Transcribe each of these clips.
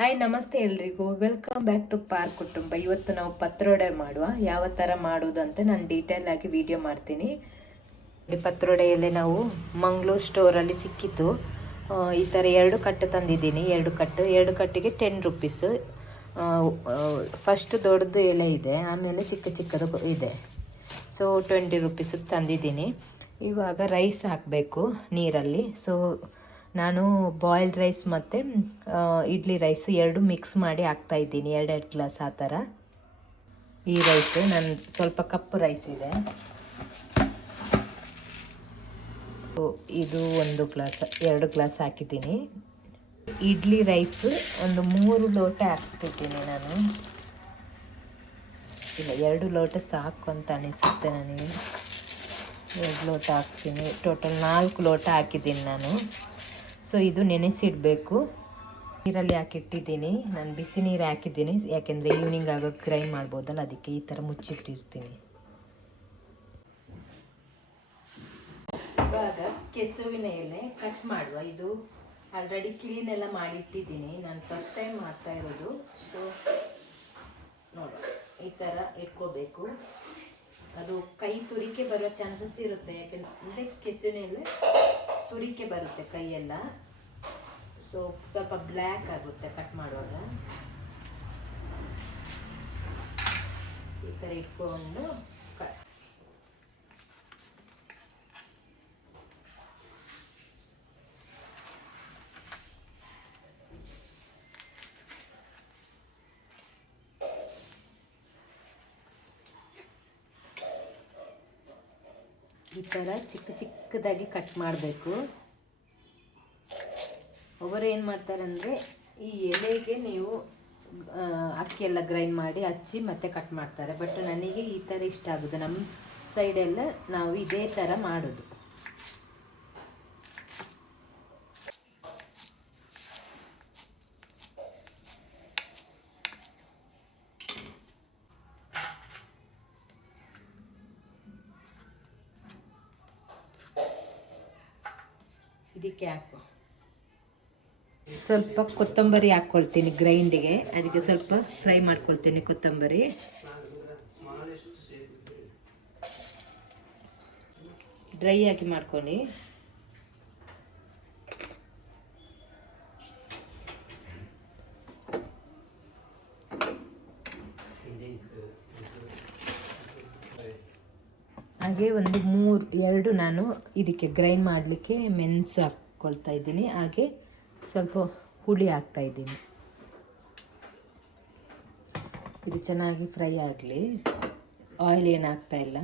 Hi, ನಮಸ್ತೆ ಎಲ್ರಿಗೂ. Welcome back to ಪಾರ್ ಕುಟುಂಬ. ಇವತ್ತು ನಾವು ಪತ್ರೊಡೆ ಮಾಡುವ. ಯಾವ ಥರ ಮಾಡೋದು ಅಂತ ನಾನು ಡೀಟೇಲ್ ಆಗಿ ವಿಡಿಯೋ ಮಾಡ್ತೀನಿ. ಪತ್ರೊಡೆಯಲ್ಲಿ ನಾವು ಮಂಗಳೂರು ಸ್ಟೋರಲ್ಲಿ ಸಿಕ್ಕಿತ್ತು. ಈ ಥರ 2 ಕಟ್ಟು ತಂದಿದ್ದೀನಿ. 2 ಕಟ್ಟಿಗೆ 10 ರುಪೀಸು. ಫಸ್ಟ್ ದೊಡ್ಡದು ಎಲೆ ಇದೆ, ಆಮೇಲೆ ಚಿಕ್ಕ ಚಿಕ್ಕದು ಇದೆ. ಸೊ 20 ರುಪೀಸಿಗೆ ತಂದಿದ್ದೀನಿ. ಇವಾಗ ರೈಸ್ ಹಾಕಬೇಕು ನೀರಲ್ಲಿ. ಸೊ ನಾನು ಬಾಯ್ಲ್ಡ್ ರೈಸ್ ಮತ್ತು ಇಡ್ಲಿ ರೈಸ್ 2 ಮಿಕ್ಸ್ ಮಾಡಿ ಹಾಕ್ತಾಯಿದ್ದೀನಿ, 2 ಗ್ಲಾಸ್ ಆ ಥರ. ಈ ರೈಸ್ ನಾನು ಸ್ವಲ್ಪ ಕಪ್ಪು ರೈಸ್ ಇದೆ. ಇದು 2 ಗ್ಲಾಸ್ ಹಾಕಿದ್ದೀನಿ. ಇಡ್ಲಿ ರೈಸ್ ಒಂದು 3 ಲೋಟ ಹಾಕ್ತಿದ್ದೀನಿ ನಾನು. ಇಲ್ಲ, 2 ಲೋಟ ಸಾಕು ಅಂತ ಅನಿಸುತ್ತೆ ನನಗೆ. 2 ಲೋಟ ಹಾಕ್ತೀನಿ. ಟೋಟಲ್ 4 ಲೋಟ ಹಾಕಿದ್ದೀನಿ ನಾನು. ಸೊ ಇದು ನೆನೆಸಿಡಬೇಕು. ನೀರಲ್ಲಿ ಹಾಕಿಟ್ಟಿದ್ದೀನಿ ನಾನು. ಬಿಸಿ ನೀರು ಹಾಕಿದ್ದೀನಿ, ಯಾಕೆಂದರೆ ಈವ್ನಿಂಗ್ ಆಗೋಕ್ಕೆ ಗ್ರೈಂಡ್ ಮಾಡ್ಬೋದಲ್ಲ, ಅದಕ್ಕೆ ಈ ಥರ ಮುಚ್ಚಿಟ್ಟಿರ್ತೀನಿ. ಇವಾಗ ಕೆಸುವಿನ ಎಲೆ ಕಟ್ ಮಾಡುವ. ಇದು ಆಲ್ರೆಡಿ ಕ್ಲೀನ್ ಎಲ್ಲ ಮಾಡಿಟ್ಟಿದ್ದೀನಿ, ನಾನು ಫಸ್ಟ್ ಟೈಮ್ ಮಾಡ್ತಾ ಇರೋದು. ಸೊ ನೋಡುವ, ಈ ಥರ ಇಟ್ಕೋಬೇಕು. ಅದು ಕೈ ತುರಿಕೆ ಬರೋ ಚಾನ್ಸಸ್ ಇರುತ್ತೆ, ಯಾಕೆಂದರೆ ಕೆಸುವಿನ ಎಲೆ ತುರಿಕೆ ಬರುತ್ತೆ ಕೈಯೆಲ್ಲ. ಸೊ ಸ್ವಲ್ಪ ಬ್ಲ್ಯಾಕ್ ಆಗುತ್ತೆ ಕಟ್ ಮಾಡುವಾಗ. ಈ ಥರ ಇಟ್ಕೊಂಡು ಈ ಥರ ಚಿಕ್ಕದಾಗಿ ಕಟ್ ಮಾಡಬೇಕು. ಒಬ್ಬರು ಏನು ಮಾಡ್ತಾರೆ ಅಂದರೆ, ಈ ಎಲೆಗೆ ನೀವು ಅಕ್ಕಿ ಎಲ್ಲ ಗ್ರೈಂಡ್ ಮಾಡಿ ಹಚ್ಚಿ ಮತ್ತೆ ಕಟ್ ಮಾಡ್ತಾರೆ. ಬಟ್ ನನಗೆ ಈ ಥರ ಇಷ್ಟ ಆಗೋದು. ನಮ್ಮ ಸೈಡೆಲ್ಲ ನಾವು ಇದೇ ಥರ ಮಾಡೋದು. ಇದಕ್ಕೆ ಹಾಕು ಸ್ವಲ್ಪ ಕೊತ್ತಂಬರಿ ಹಾಕ್ಕೊಳ್ತೀನಿ ಗ್ರೈಂಡಿಗೆ. ಅದಕ್ಕೆ ಸ್ವಲ್ಪ ಫ್ರೈ ಮಾಡ್ಕೊಳ್ತೀನಿ ಕೊತ್ತಂಬರಿ. ಡ್ರೈ ಆಗಿ ಮಾಡ್ಕೊಳ್ಳಿ. ಹಾಗೆ ಒಂದು 2 ನಾನು ಇದಕ್ಕೆ ಗ್ರೈಂಡ್ ಮಾಡಲಿಕ್ಕೆ ಮೆಣಸು ಹಾಕ್ಕೊಳ್ತಾ ಇದ್ದೀನಿ. ಹಾಗೆ ಸ್ವಲ್ಪ ಹುಳಿ ಹಾಕ್ತಾ ಇದ್ದೀನಿ. ಇದು ಚೆನ್ನಾಗಿ ಫ್ರೈ ಆಗಲಿ. ಆಯಿಲ್ ಏನು ಹಾಕ್ತಾ ಇಲ್ಲ.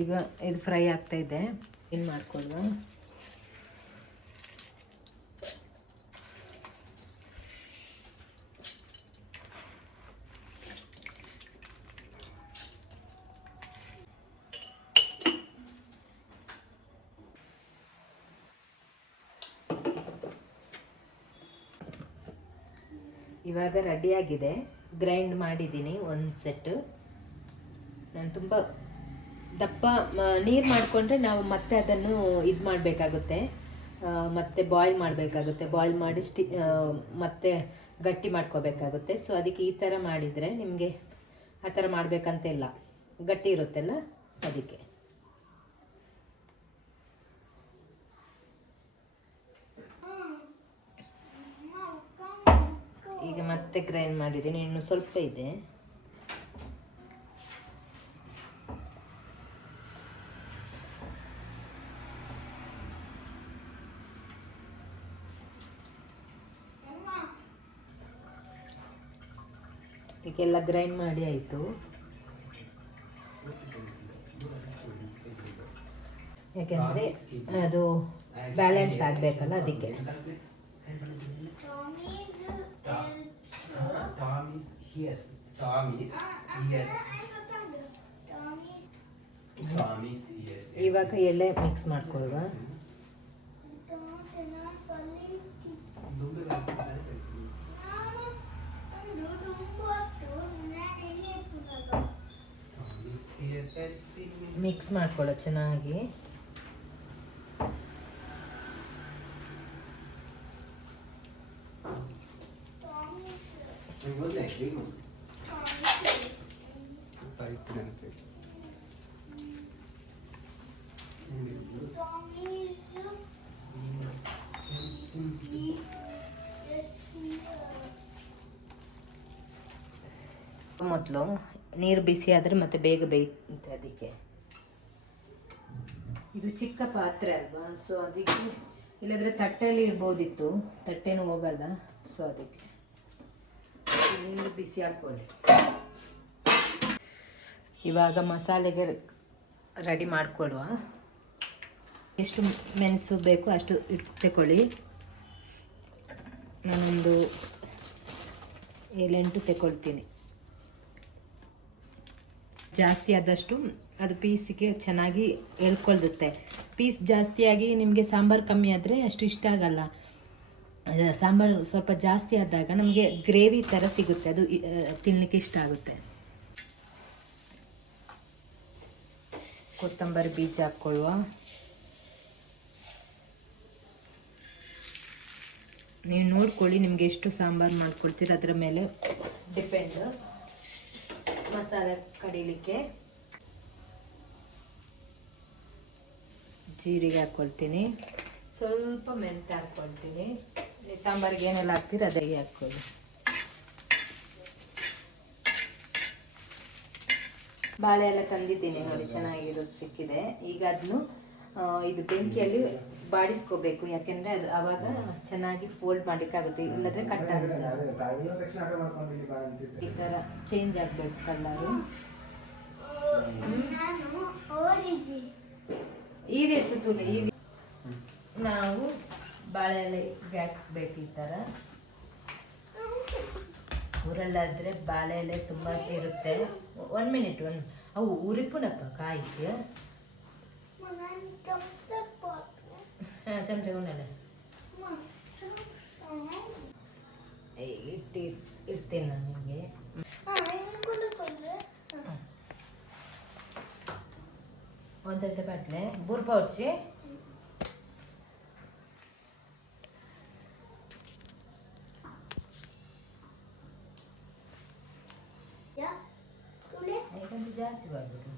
ಈಗ ಇದು ಫ್ರೈ ಆಗ್ತಾ ಇದೆ. ಏನು ಮಾಡ್ಕೊಳ್ಳುವ. ಇವಾಗ ರೆಡಿಯಾಗಿದೆ. ಗ್ರೈಂಡ್ ಮಾಡಿದ್ದೀನಿ ಒಂದು ಸೆಟ್ಟು. ನಾನು ತುಂಬ ದಪ್ಪ ನೀರು ಮಾಡಿಕೊಂಡ್ರೆ ನಾವು ಮತ್ತೆ ಅದನ್ನು ಇದು ಮಾಡಬೇಕಾಗುತ್ತೆ, ಮತ್ತೆ ಬಾಯ್ಲ್ ಮಾಡಬೇಕಾಗುತ್ತೆ. ಬಾಯ್ಲ್ ಮಾಡಿ ಮತ್ತೆ ಗಟ್ಟಿ ಮಾಡ್ಕೋಬೇಕಾಗುತ್ತೆ. ಸೊ ಅದಕ್ಕೆ ಈ ಥರ ಮಾಡಿದರೆ ನಿಮಗೆ ಆ ಥರ ಮಾಡಬೇಕಂತ ಇಲ್ಲ, ಗಟ್ಟಿ ಇರುತ್ತಲ್ಲ ಅದಕ್ಕೆ. ಈಗ ಮತ್ತೆ ಗ್ರೈಂಡ್ ಮಾಡಿದ್ದೀನಿ, ಇನ್ನು ಸ್ವಲ್ಪ ಇದೆ. ಈಗೆಲ್ಲ ಗ್ರೈಂಡ್ ಮಾಡಿ ಆಯಿತು. ಯಾಕೆಂದರೆ ಅದು ಬ್ಯಾಲೆನ್ಸ್ ಆಗಬೇಕಲ್ಲ, ಅದಕ್ಕೆ. ಇವಾಗ ಎಲೆ ಮಿಕ್ಸ್ ಮಾಡ್ಕೊಳ್ಳುವ. ಮಿಕ್ಸ್ ಮಾಡ್ಕೊಳ್ಳೋ ಚೆನ್ನಾಗಿ. ಮೊದಲು ನೀರು ಬಿಸಿ ಆದರೆ ಮತ್ತೆ ಬೇಗ ಬೇಯುತ್ತೆ. ಅದಕ್ಕೆ ಇದು ಚಿಕ್ಕ ಪಾತ್ರೆ ಅಲ್ವಾ, ಸೊ ಅದಕ್ಕೆ ಇಲ್ಲದ್ರೆ ತಟ್ಟೆಯಲ್ಲಿ ಇಡ್ಬೋದಿತ್ತು, ತಟ್ಟೆನೂ ಹೋಗಲ್ಲ. ಸೊ ಅದಕ್ಕೆ ನೀರು ಬಿಸಿ ಹಾಕ್ಕೊಳ್ಳಿ. ಇವಾಗ ಮಸಾಲೆಗೆ ರೆಡಿ ಮಾಡಿಕೊಡುವ. ಎಷ್ಟು ಮೆಣಸು ಬೇಕು ಅಷ್ಟು ತಗೊಳ್ಳಿ. ನಾನೊಂದು 7-8 ತಗೊಳ್ತೀನಿ. ಜಾಸ್ತಿ ಆದಷ್ಟು ಅದು ಪೀಸಿಗೆ ಚೆನ್ನಾಗಿ ಎಳ್ಕೊಳ್ದುತ್ತೆ. ಪೀಸ್ ಜಾಸ್ತಿಯಾಗಿ ನಿಮಗೆ ಸಾಂಬಾರು ಕಮ್ಮಿ ಆದರೆ ಅಷ್ಟು ಇಷ್ಟ ಆಗಲ್ಲ. ಸಾಂಬಾರು ಸ್ವಲ್ಪ ಜಾಸ್ತಿ ಆದಾಗ ನಮಗೆ ಗ್ರೇವಿ ಥರ ಸಿಗುತ್ತೆ, ಅದು ತಿನ್ನಲಿಕ್ಕೆ ಇಷ್ಟ ಆಗುತ್ತೆ. ಕೊತ್ತಂಬರಿ ಬೀಜ ಹಾಕ್ಕೊಳ್ಳುವ. ನೀವು ನೋಡ್ಕೊಳ್ಳಿ, ನಿಮಗೆ ಎಷ್ಟು ಸಾಂಬಾರು ಮಾಡ್ಕೊಳ್ತೀರ ಅದರ ಮೇಲೆ ಡಿಪೆಂಡ್. ಮಸಾಲೆ ಕಡಿಲಿಕ್ಕೆ ಜೀರಿಗೆ ಹಾಕ್ಕೊಳ್ತೀನಿ, ಸ್ವಲ್ಪ ಮೆಂತ್ಯ ಹಾಕ್ಕೊಳ್ತೀನಿ. ನೀವು ಸಾಂಬಾರಿಗೆ ಏನೆಲ್ಲ ಹಾಕ್ತೀರ ಅದೇ ಹಾಕ್ಕೊಳ್ಳಿ. ಬಾಳೆ ಎಲ್ಲ ತಂದಿದ್ದೀನಿ ನೋಡಿ, ಚೆನ್ನಾಗಿರೋದು ಸಿಕ್ಕಿದೆ. ಈಗ ಅದನ್ನು ಇದು ಬೆಂಕಿಯಲ್ಲಿ ಬಾಡಿಸ್ಕೋಬೇಕು, ಯಾಕೆಂದರೆ ಅದು ಆವಾಗ ಚೆನ್ನಾಗಿ ಫೋಲ್ಡ್ ಮಾಡಲಿಕ್ಕಾಗುತ್ತೆ, ಇಲ್ಲದ್ರೆ ಕಟ್ ಆಗುತ್ತೆ. ಈ ಥರ ಚೇಂಜ್ ಆಗಬೇಕು ಕಲರು. ಇವೆ ಸುತ್ತೂಲೆ ಇವೆ ನಾವು ಬಾಳೆ ಎಲೆಗೆ ಹಾಕಬೇಕು. ಈ ಥರ ಊರಲ್ಲಾದರೆ ಬಾಳೆ ಎಲೆ ತುಂಬ ಇರುತ್ತೆ. 1 ಮಿನಿಟ್ ಅವು ಉರಿಪುನಪ್ಪ ಕಾಯಿಗೆ ಚಮಚ ಉಣ್ಣಲ್ಲ ಇಡ್ತೇನೆ ನಾನು ನಿಮಗೆ. ಒಂದಂತೆ ಬಾಟ್ಲೆ ಬೂರ್ ಪೌಚಿ. ಯಾಕಂದ್ರೆ ಜಾಸ್ತಿ ಮಾಡಬೇಕು.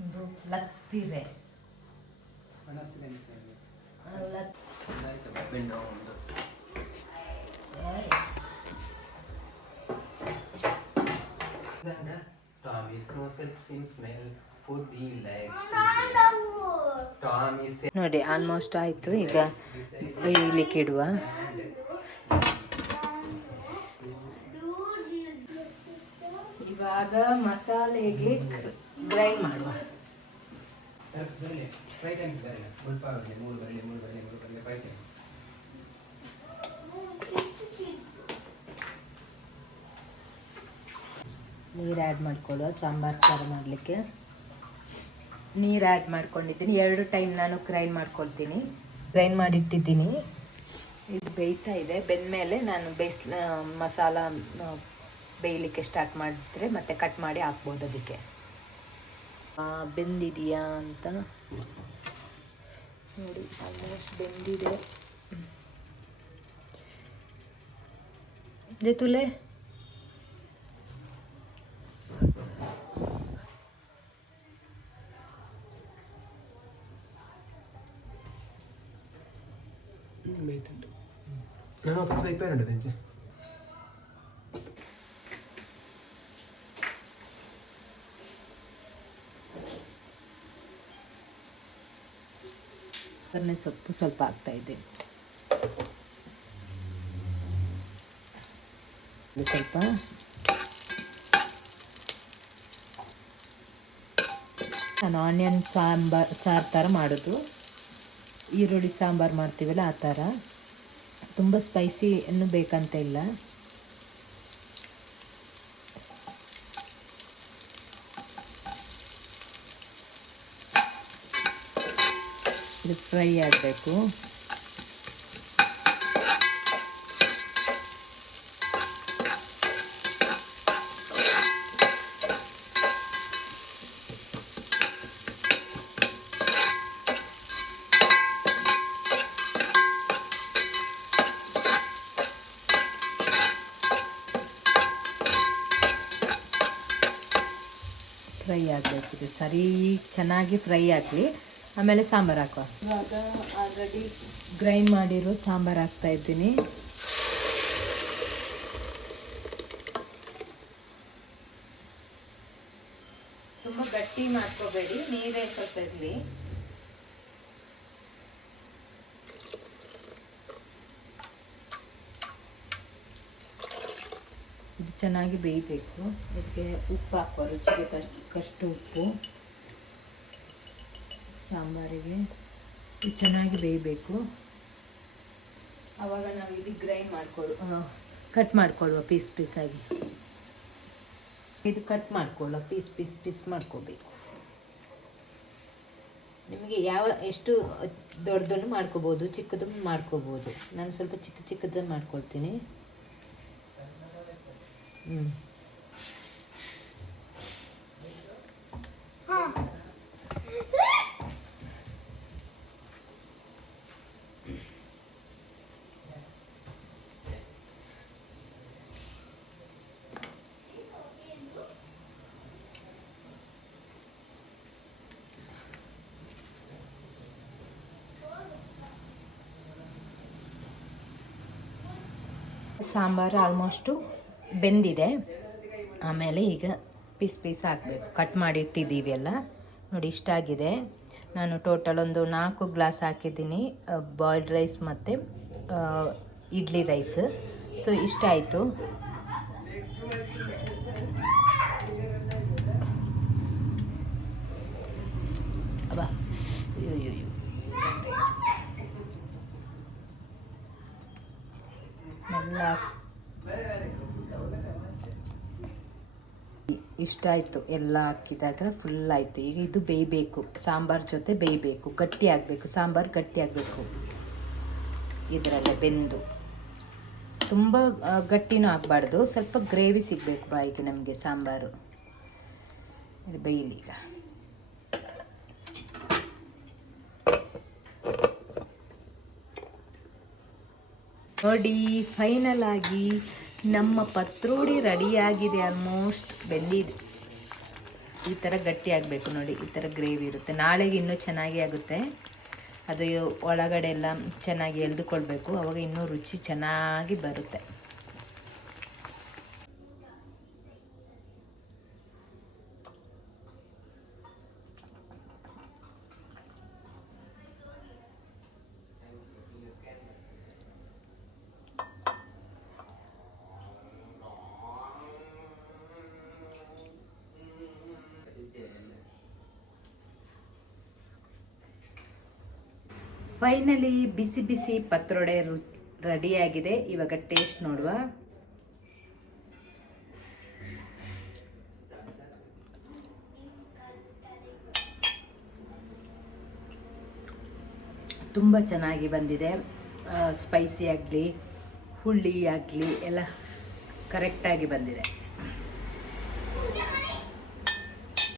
ಒಂದು ಲತ್ತಿರೆ ನೋಡಿ ಆಲ್ಮೋಸ್ಟ್ ಆಯಿತು. ಈಗ ಬೇಯಲಿಕ್ಕೆ ಇಡುವ. ಇವಾಗ ಮಸಾಲೆಗೆ ಗ್ರೈಂಡ್ ಮಾಡುವ. ನೀರು ಆ್ಯಡ್ ಮಾಡ್ಕೊಳ್ಳುವ. ಸಾಂಬಾರು ಸಾರು ಮಾಡಲಿಕ್ಕೆ ನೀರು ಆ್ಯಡ್ ಮಾಡ್ಕೊಂಡಿದ್ದೀನಿ. 2 ಟೈಮ್ ನಾನು ಗ್ರೈಂಡ್ ಮಾಡ್ಕೊಳ್ತೀನಿ. ಗ್ರೈಂಡ್ ಮಾಡಿಟ್ಟಿದ್ದೀನಿ. ಇದು ಬೇಯ್ತಾ ಇದೆ. ಬೆಂದಮೇಲೆ ನಾನು ಮಸಾಲ ಬೇಯಲಿಕ್ಕೆ ಸ್ಟಾರ್ಟ್ ಮಾಡಿದ್ರೆ ಮತ್ತೆ ಕಟ್ ಮಾಡಿ ಹಾಕ್ಬೋದು. ಅದಕ್ಕೆ ಬೆಂದಿದೆಯಾ ಅಂತ ನೋಡಿ. ಆಲ್ಮೋಸ್ಟ್ ಬೆಂದಿದೆ. ತುಲೆ ವಾಪಸ್ ವೈಪೇರುಂಟು ತೆಂಚೆ ಕರ್ನೆ ಸೊಪ್ಪು ಸ್ವಲ್ಪ ಹಾಕ್ತಾ ಇದ್ದೀನಿ. ಸ್ವಲ್ಪ ನಾನು ಆನಿಯನ್ ಸಾರು ಥರ ಮಾಡೋದು. ಈರುಳ್ಳಿ ಸಾಂಬಾರು ಮಾಡ್ತೀವಲ್ಲ ಆ ಥರ. ತುಂಬ ಸ್ಪೈಸಿ ಏನು ಬೇಕಂತ ಇಲ್ಲ. ಇದು ಫ್ರೈ ಆಗಬೇಕು. ಫ್ರೈ ಆಗಬೇಕಿದೆ, ಸರಿ ಚೆನ್ನಾಗಿ ಫ್ರೈ ಆಗಲಿ, ಆಮೇಲೆ ಸಾಂಬಾರು ಹಾಕುವ. ಇವಾಗ ಆಲ್ರೆಡಿ ಗ್ರೈಂಡ್ ಮಾಡಿರೋ ಸಾಂಬಾರು ಹಾಕ್ತಾ ಇದ್ದೀನಿ. ತುಂಬ ಗಟ್ಟಿ ಮಾಡ್ಕೋಬೇಡಿ, ನೀರೇ ಸ್ವಲ್ಪ ಇರಲಿ. ಇದು ಚೆನ್ನಾಗಿ ಬೇಯಬೇಕು. ಇದಕ್ಕೆ ಉಪ್ಪು ಹಾಕುವ, ರುಚಿಗೆ ತಕ್ಕಷ್ಟು ಉಪ್ಪು. ಸಾಂಬಾರಿಗೆ ಇದು ಚೆನ್ನಾಗಿ ಬೇಯಬೇಕು. ಆವಾಗ ನಾವು ಇಲ್ಲಿ ಗ್ರೈಂಡ್ ಕಟ್ ಮಾಡ್ಕೊಳ್ಳುವ ಪೀಸ್ ಪೀಸಾಗಿ. ಇದು ಕಟ್ ಮಾಡ್ಕೊಳ್ಳುವ ಪೀಸ್ ಮಾಡ್ಕೋಬೇಕು. ನಿಮಗೆ ಎಷ್ಟು ದೊಡ್ಡದನ್ನು ಮಾಡ್ಕೋಬೋದು, ಚಿಕ್ಕದನ್ನು ಮಾಡ್ಕೋಬೋದು. ನಾನು ಸ್ವಲ್ಪ ಚಿಕ್ಕದನ್ನು ಮಾಡ್ಕೊಳ್ತೀನಿ. ಸಾಂಬಾರು ಆಲ್ಮೋಸ್ಟು ಬೆಂದಿದೆ. ಆಮೇಲೆ ಈಗ ಪೀಸ್ ಹಾಕಬೇಕು. ಕಟ್ ಮಾಡಿ ಇಟ್ಟಿದ್ದೀವಿ ಎಲ್ಲ ನೋಡಿ, ಇಷ್ಟಾಗಿದೆ. ನಾನು ಟೋಟಲ್ ಒಂದು 4 ಗ್ಲಾಸ್ ಹಾಕಿದ್ದೀನಿ ಬಾಯ್ಲ್ಡ್ ರೈಸ್ ಮತ್ತು ಇಡ್ಲಿ ರೈಸ್. ಸೊ ಇಷ್ಟ ಆಯಿತು. ಅಬ್ಬಾ ಎಲ್ಲ ಇಷ್ಟ ಆಯಿತು. ಎಲ್ಲ ಹಾಕಿದಾಗ ಫುಲ್ ಆಯಿತು. ಈಗ ಇದು ಬೇಯಬೇಕು, ಸಾಂಬಾರು ಜೊತೆ ಬೇಯಬೇಕು, ಗಟ್ಟಿ ಆಗಬೇಕು. ಸಾಂಬಾರು ಗಟ್ಟಿ ಆಗಬೇಕು ಇದರಲ್ಲೇ ಬೆಂದು. ತುಂಬ ಗಟ್ಟಿನೂ ಆಗಬಾರ್ದು, ಸ್ವಲ್ಪ ಗ್ರೇವಿ ಸಿಗಬೇಕು ಬಾಯಿಗೆ ನಮಗೆ ಸಾಂಬಾರು. ಇದು ಬೇಯಲಿ ಈಗ. ನೋಡಿ, ಫೈನಲ್ ಆಗಿ ನಮ್ಮ ಪತ್ರೋಡಿ ರೆಡಿಯಾಗಿದೆ. ಆಲ್ಮೋಸ್ಟ್ ಬೆಂದಿದೆ. ಈ ಥರ ಗಟ್ಟಿ ಆಗಬೇಕು ನೋಡಿ, ಈ ಥರ ಗ್ರೇವಿ ಇರುತ್ತೆ. ನಾಳೆಗೆ ಇನ್ನೂ ಚೆನ್ನಾಗಿ ಆಗುತ್ತೆ. ಅದು ಒಳಗಡೆ ಎಲ್ಲ ಚೆನ್ನಾಗಿ ಎಳೆದುಕೊಳ್ಬೇಕು, ಆವಾಗ ಇನ್ನೂ ರುಚಿ ಚೆನ್ನಾಗಿ ಬರುತ್ತೆ. ಫೈನಲಿ ಬಿಸಿ ಬಿಸಿ ಪತ್ರೊಡೆ ರೆಡಿಯಾಗಿದೆ. ಇವಾಗ ಟೇಸ್ಟ್ ನೋಡುವ. ತುಂಬ ಚೆನ್ನಾಗಿ ಬಂದಿದೆ. ಸ್ಪೈಸಿ ಆಗಲಿ ಹುಳಿ ಆಗಲಿ ಎಲ್ಲ ಕರೆಕ್ಟಾಗಿ ಬಂದಿದೆ.